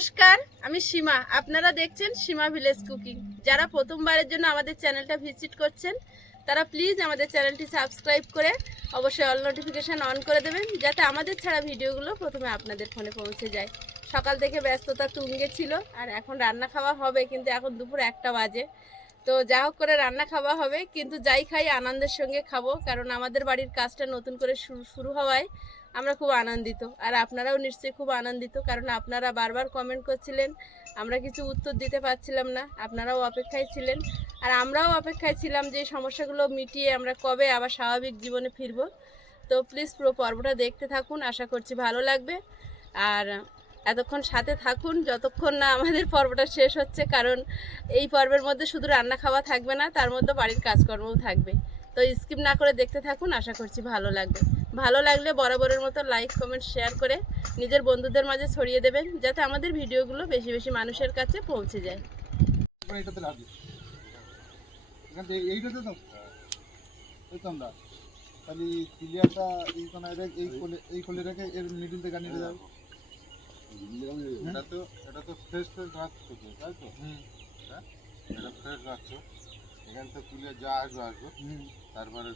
নমস্কার, আমি সীমা। আপনারা দেখছেন সীমা ভিলেজ কুকিং যারা প্রথমবারের জন্য আমাদের চ্যানেলটা ভিজিট করছেন, তারা প্লিজ আমাদের চ্যানেলটি সাবস্ক্রাইব করে অবশ্যই অল নোটিফিকেশান অন করে দেবেন, যাতে আমাদের ছাড়া ভিডিওগুলো প্রথমে আপনাদের ফোনে পৌঁছে যায়। সকাল থেকে ব্যস্ততা তুঙ্গে ছিল, আর এখন রান্না খাওয়া হবে, কিন্তু এখন দুপুর একটা বাজে। তো যা হোক করে রান্না খাওয়া হবে, কিন্তু যাই খাই আনন্দের সঙ্গে খাব, কারণ আমাদের বাড়ির কাজটা নতুন করে শুরু হওয়ায় আমরা খুব আনন্দিত। আর আপনারাও নিশ্চয়ই খুব আনন্দিত, কারণ আপনারা বারবার কমেন্ট করছিলেন, আমরা কিছু উত্তর দিতে পারছিলাম না, আপনারাও অপেক্ষায় ছিলেন। আর আমরাও অপেক্ষায় ছিলাম যে সমস্যাগুলো মিটিয়ে আমরা কবে আবার স্বাভাবিক জীবনে ফিরবো। তো প্লিজ পুরো পর্বটা দেখতে থাকুন, আশা করছি ভালো লাগবে। আর এতক্ষণ সাথে থাকুন, যতক্ষণ না আমাদের পর্বটা শেষ হচ্ছে, কারণ এই পর্বের মধ্যে শুধু রান্না খাওয়া থাকবে না, তার মধ্যে বাড়ির কাজকর্মও থাকবে। তো স্কিপ না করে দেখতে থাকুন আশা করছি ভালো লাগবে। ভালো লাগলে বরাবরের মতো লাইক কমেন্ট শেয়ার করে নিজের বন্ধুদের মাঝে ছড়িয়ে দেবেন যাতে আমাদের ভিডিওগুলো বেশি বেশি মানুষের কাছে পৌঁছে যায়। এবার এটাতে রাখবি এখান থেকে এইটাতে তো? এই তো আমরা। তাহলে ক্লিয়ারটা এই কোনায় রেখে এই কোলে এই কোলে রেখে এর মিডিল থেকে নিয়ে যাবে এটা তো এটা তো ফ্রেশ ফ্রেশ রাখছো তো তাই তো? হুম। হ্যাঁ? এটা ফ্রেশ রাখছো এখান থেকে তুলে যা আসবে আসবে। তারপরে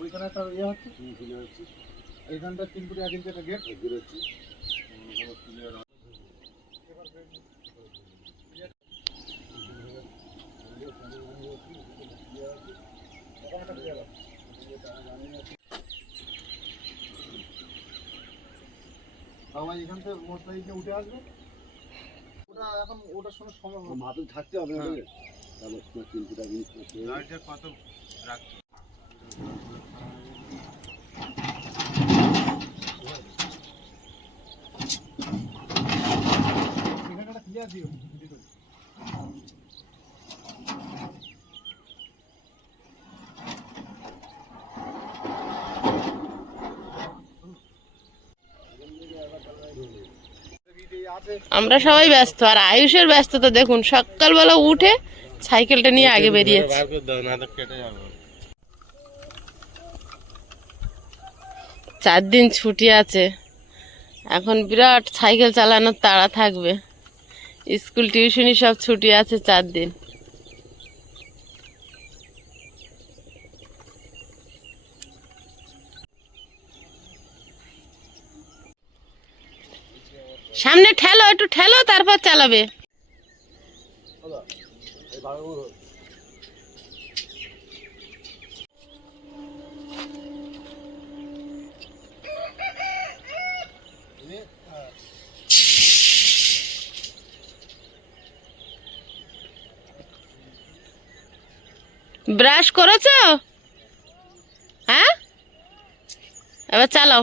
ওইখানে একটা ইয়ে হচ্ছে? তুলে হচ্ছে। এইখানটা তিন ফুটি এক ইঞ্চি একটা গেট তুলে বাবা এখান থেকে মোটর উঠে আসবে? ওটা এখন ওটার সঙ্গে সময় মাথা থাকতে হবে আমরা সবাই ব্যস্ত আর আয়ুষের ব্যস্ততা দেখুন সকালবেলা উঠে সাইকেলটা নিয়ে আগে বেরিয়েছে। চার দিন ছুটি আছে। এখন বিরাট সাইকেল চালানোর তাড়া থাকবে। স্কুল টিউশনি সব ছুটি আছে চার দিন। সামনে ঠেলো একটু ঠেলো তারপর চালাবে। ব্রাশ করেছ? হ্যাঁ? এবার চালাও।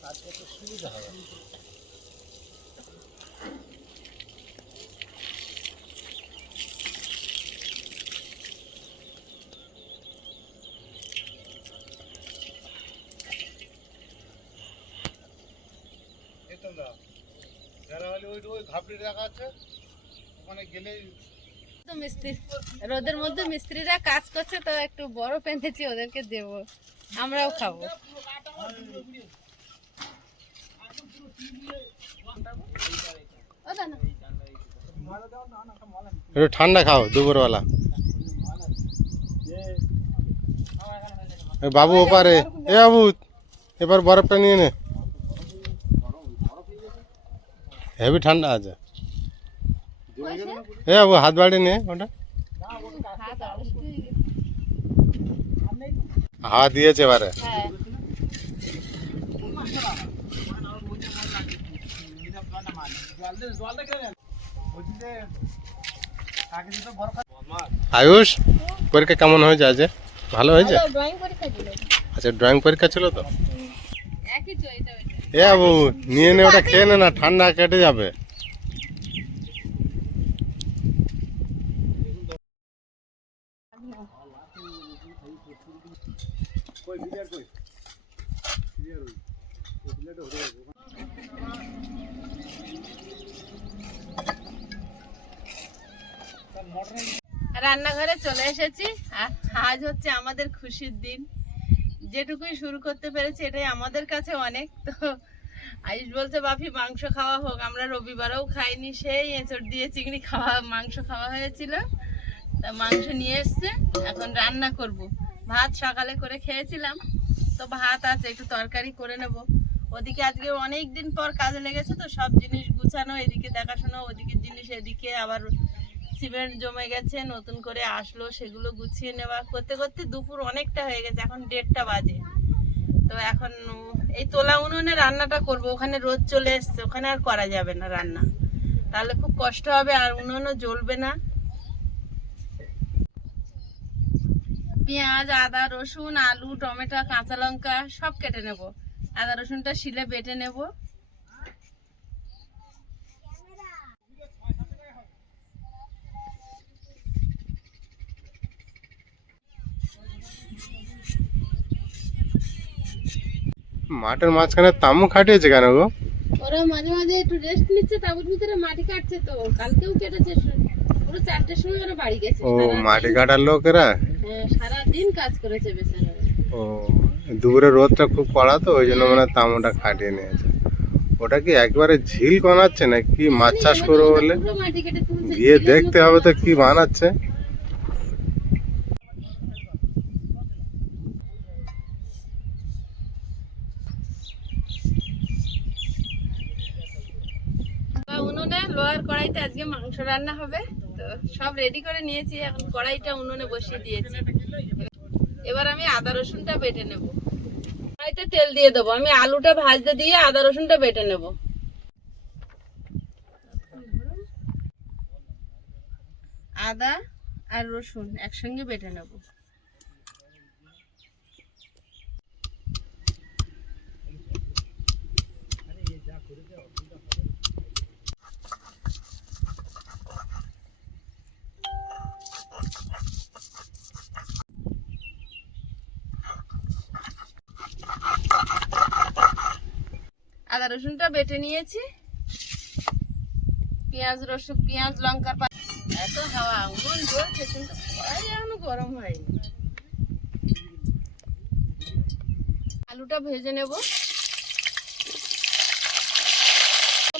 রোদের মধ্যে মিস্ত্রিরা কাজ করছে তো একটু বড় পেনেছি ওদেরকে দেব আমরাও খাব। একটু ঠান্ডা খাও, দুপুরবেলা। বাবু ওপারে। এ বাবু, এবার বরফটা নিয়ে নে। হেভি ঠান্ডা আছে। এ বাবু, হাত বাড়ি নে ওটা। হাওয়া দিয়েছে এবারে। হ্যাঁ বলছি যে কাকে তো বরফ আয়ুষ পরীক্ষা কেমন হয়েছে আজ? ভালো হয়েছে? আচ্ছা ড্রয়িং পরীক্ষা ছিল তো? একই তো এটা ওইটা এ বাবু নিয়ে নে ওটা খেয়ে নে না ঠান্ডা কেটে যাবে। রান্নাঘরে চলে এসেছি। আর আজ হচ্ছে আমাদের খুশির দিন। যেটুকুই শুরু করতে পেরেছি, এটাই আমাদের কাছে অনেক। তো আয়ুষ বলছে, বাপি, মাংস খাওয়া হোক। আমরা রবিবারেও খাইনি সেই এঁচড় দিয়ে চিংড়ি খাওয়া, মাংস খাওয়া হয়েছিল। তা মাংস নিয়ে এসছে। এখন রান্না করব। ভাত সকালে করে খেয়েছিলাম। তো ভাত আছে, একটু তরকারি করে নেব। ওদিকে আজকে অনেক দিন পর কাজে লেগেছে তো, সব জিনিস গুছানো, এদিকে দেখাশোনা, ওদিকে জিনিস, এদিকে আবার সিমেন্ট জমে গেছে, নতুন করে আসলো, সেগুলো গুছিয়ে নেওয়া করতে করতে দুপুর অনেকটা হয়ে গেছে, এখন দেড়টা বাজে। তো এখন এই তোলা উনুনে রান্নাটা করব, ওখানে রোদ চলে এসছে, ওখানে আর করা যাবে না রান্না। তাহলে খুব কষ্ট হবে, আর উনুনও জ্বলবে না। পেঁয়াজ, আদা, রসুন, আলু, টমেটো, কাঁচা লঙ্কা সব কেটে নেব। আদা, রসুনটা শিলে বেটে নেব। মাঠের মাঝখানে তামু খাটিয়েছে কেন গো? ওরা মাঝে মাঝে একটু রেস্ট নিচ্ছে তাবুর ভিতরে মাটি কাটছে তো কালকেও কেটেছে পুরো চারটের সময় ওরা বাড়ি গেছে ও মাটি কাটার লোকেরা? হ্যাঁ, সারাদিন কাজ করেছে বেচারা ও দুপুরে রোদটা খুব কড়া তো ওই জন্য মানে তামুটা খাটিয়ে নিয়েছে। ওটা কি একবারে ঝিল বানাচ্ছে না কি মাছ চাষ করব বলে? গিয়ে দেখতে হবে তো কি বানাচ্ছে বা উনুনে লোহার কড়াইতে আজকে মাংস রান্না হবে। তো সব রেডি করে নিয়েছি। এখন কড়াইটা উনুনে বসিয়ে দিয়েছি। এবার আমি আদা রসুনটা বেটে নেব। কড়াইতে তেল দিয়ে দেবো। আমি আলুটা ভাজতে দিয়ে আদা রসুনটা বেটে নেব। আদা আর রসুন একসঙ্গে বেটে নেব। আদা রসুনটা বেটে নিয়েছি। পেঁয়াজ রসুন, পেঁয়াজ, লঙ্কার এত হাওয়া উনুন জ্বলছে কিন্তু এখনও গরম হয়নি। আলুটা ভেজে নেব।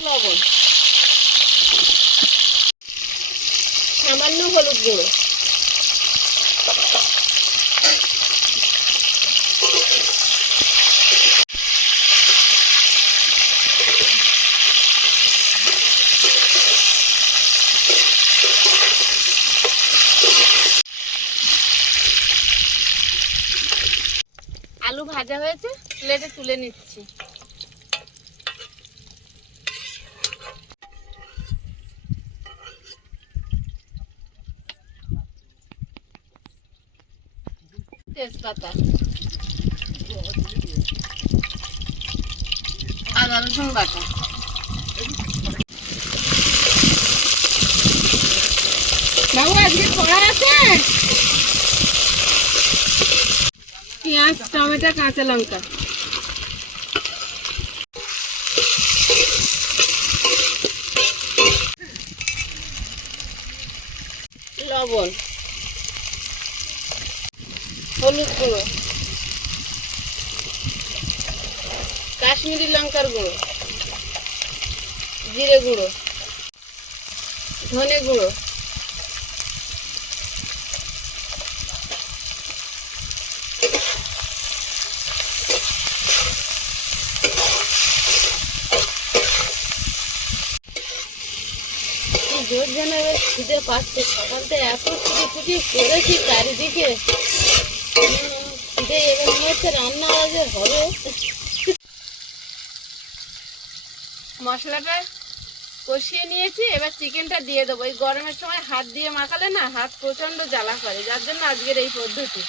লবণ। সামান্য হলুদ গুঁড়ো আলু ভাজা হয়েছে প্লেটে তুলে নিচ্ছি। তেজপাতা। আদা রসুন বাটা। আজকে কড়া আছে? পেঁয়াজ টমেটো কাঁচা লঙ্কা। লবণ হলুদ গুঁড়ো। কাশ্মীরি লঙ্কার গুঁড়ো। জিরে গুঁড়ো। ধনে গুঁড়ো। জোর যেন খিদে পাচ্ছে। সকালতে এত ছুটি ছুটি করেছি চারিদিকে। খিদে এবার মনে হচ্ছে রান্না আজকে হবে। মশলাটা কষিয়ে নিয়েছি, এবার চিকেনটা দিয়ে দেবো। এই গরমের সময় হাত দিয়ে মাখালে না হাত প্রচণ্ড জ্বালা করে, যার জন্য আজকের এই পদ্ধতি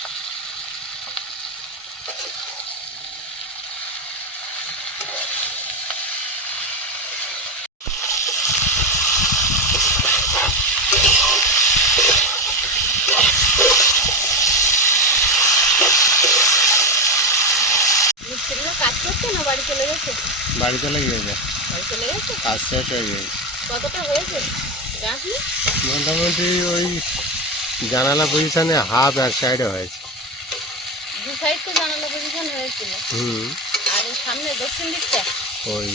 মিস্ত্রিগুলো কাজ করছে না বাড়ি চলে গেছে বাড়ি চলে গিয়েছে বাড়ি চলে গেছে? কাজ শেষ হয়ে কতটা হয়েছে? মোটামুটি ওই জানালা পজিশনে হাফ এক সাইডে হয়েছে। দু সাইড তো জানালা পজিশন হয়েছিল। হুম। আর সামনে দক্ষিণ দিকটা? ওই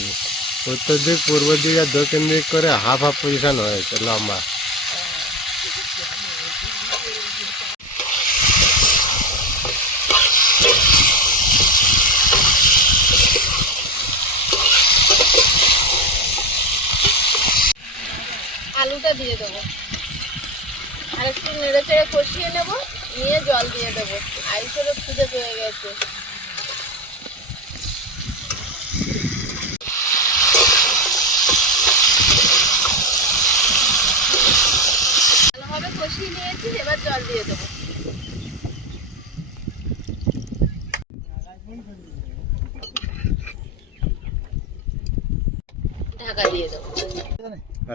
উত্তর দিক পূর্ব দিক আর দক্ষিণ দিক করে হাফ হাফ পজিশন হয়েছে লম্বা আলুটা দিয়ে দেবো আর একটু নেড়ে চেড়ে কষিয়ে নেব নিয়ে জল ভালোভাবে কষিয়ে এবার জল দিয়ে দেবো।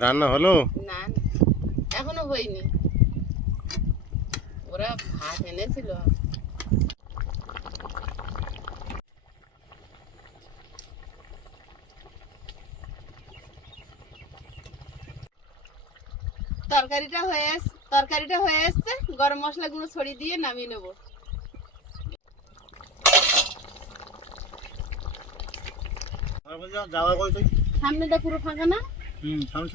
রান্না হলো না না, এখনও হয়নি ওরা ভাত এনেছিল। তরকারিটা হয়ে তরকারিটা হয়ে এসছে গরম মশলাগুলো ছড়িয়ে দিয়ে নামিয়ে নেব। সামনেটা পুরো ফাঁকা না? সামনে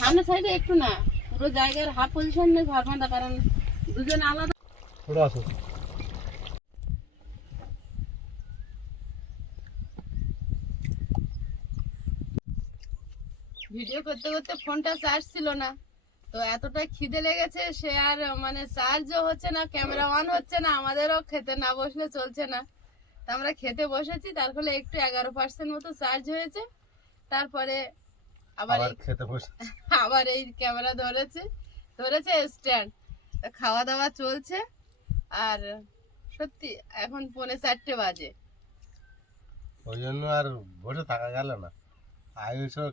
হ্যাঁ, সাইডে একটু না পুরো জায়গার হাফ পজিশন নেই ঘর বাঁধা কারণ দুজন আলাদা। আসো ভিডিও করতে করতে ফোনটা চার্জ ছিল না। তো এতটা খিদে লেগেছে সে আর মানে চার্জও হচ্ছে না ক্যামেরা অন হচ্ছে না আমাদেরও খেতে না বসলে চলছে না। তা আমরা খেতে বসেছি তার ফলে একটু এগারো পার্সেন্ট মতো চার্জ হয়েছে। তারপরে আবার খেতে বসে আবার এই ক্যামেরা ধরেছে ধরেছে স্ট্যান্ড খাওয়া দাওয়া চলছে। আর সত্যি এখন পৌনে চারটে বাজে। ওই জন্য আর বসে থাকা গেল না।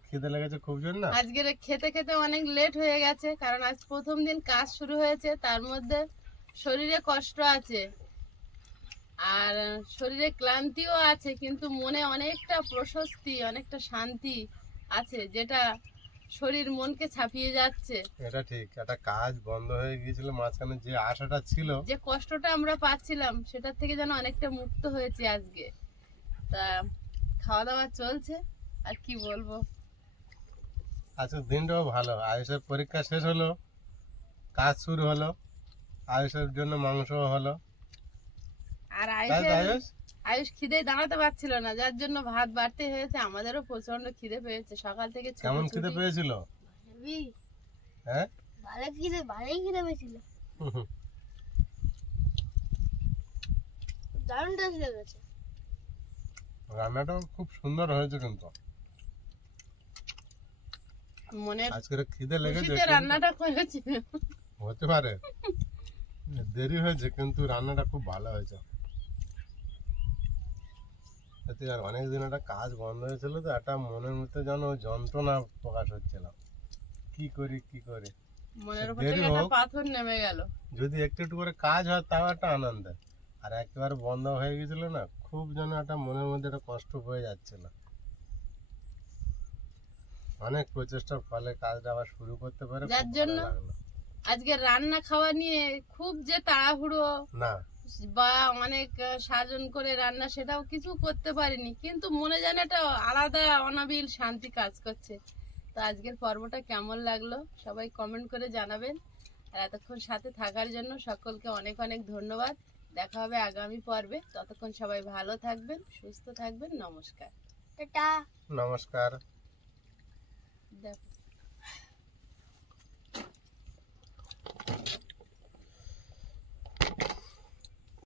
খিদে লেগেছে খুব জন্য। না আজকের খেতে খেতে অনেক লেট হয়ে গেছে কারণ আজ প্রথম দিন কাজ শুরু হয়েছে তার মধ্যে শরীরে কষ্ট আছে। আর শরীরে ক্লান্তিও আছে কিন্তু মনে অনেকটা প্রশস্তি অনেকটা শান্তি আছে যেটা শরীর মনকে ছাপিয়ে যাচ্ছে। এটা ঠিক একটা কাজ বন্ধ হয়ে গিয়েছিল মাঝখানে যে আশাটা ছিল। যে কষ্টটা আমরা পাচ্ছিলাম সেটার থেকে যেন অনেকটা মুক্ত হয়েছে আজকে। তা খাওয়া দাওয়া চলছে আর কি বলব? আজকের দিনটাও ভালো। আয়ুষের পরীক্ষা শেষ হলো কাজ শুরু হলো আয়ুষের জন্য মাংসও হলো। আর আয়ুষ? আয়ুষ খিদে দাঁড়াতে পারছিল না যার জন্য ভাত বাড়তে হয়েছে আমাদেরও প্রচণ্ড খিদে পেয়েছে। সকাল থেকে কেমন খিদে পেয়েছিল? হ্যাঁ? ভালো খিদে ভালোই খিদে পেয়েছিল। দারুণ টেস্ট লেগেছে। রান্নাটাও খুব সুন্দর হয়েছে কিন্তু। মনে আজকের খিদে লেগেছে রান্নাটা করেছি হতে পারে। দেরি হয়েছে কিন্তু রান্নাটা খুব ভালো হয়েছে। আর অনেকদিন একটা কাজ বন্ধ হয়েছিল তো একটা মনের মধ্যে যেন যন্ত্রণা প্রকাশ হচ্ছিল। কি করি কি করি। পাথর নেমে গেল। যদি একটু একটু করে কাজ হয় তাও একটা আনন্দ। আর একেবারে বন্ধ হয়ে গেছিল না খুব যেন একটা মনের মধ্যে একটা কষ্ট হয়ে যাচ্ছিল। অনেক প্রচেষ্টার ফলে কাজটা আবার শুরু করতে পারে যার জন্য আজকে রান্না খাওয়া নিয়ে খুব যে তাড়াহুড়ো। না বা অনেক সাজন করে রান্না সেটাও কিছু করতে পারিনি। কিন্তু মনে যেন একটা আলাদা অনাবিল শান্তি কাজ করছে। তো আজকের পর্বটা কেমন লাগল? সবাই কমেন্ট করে জানাবেন। আর এতক্ষণ সাথে থাকার জন্য সকলকে অনেক অনেক ধন্যবাদ। দেখা হবে আগামী পর্বে। ততক্ষণ সবাই ভালো থাকবেন সুস্থ থাকবেন। নমস্কার। নমস্কার।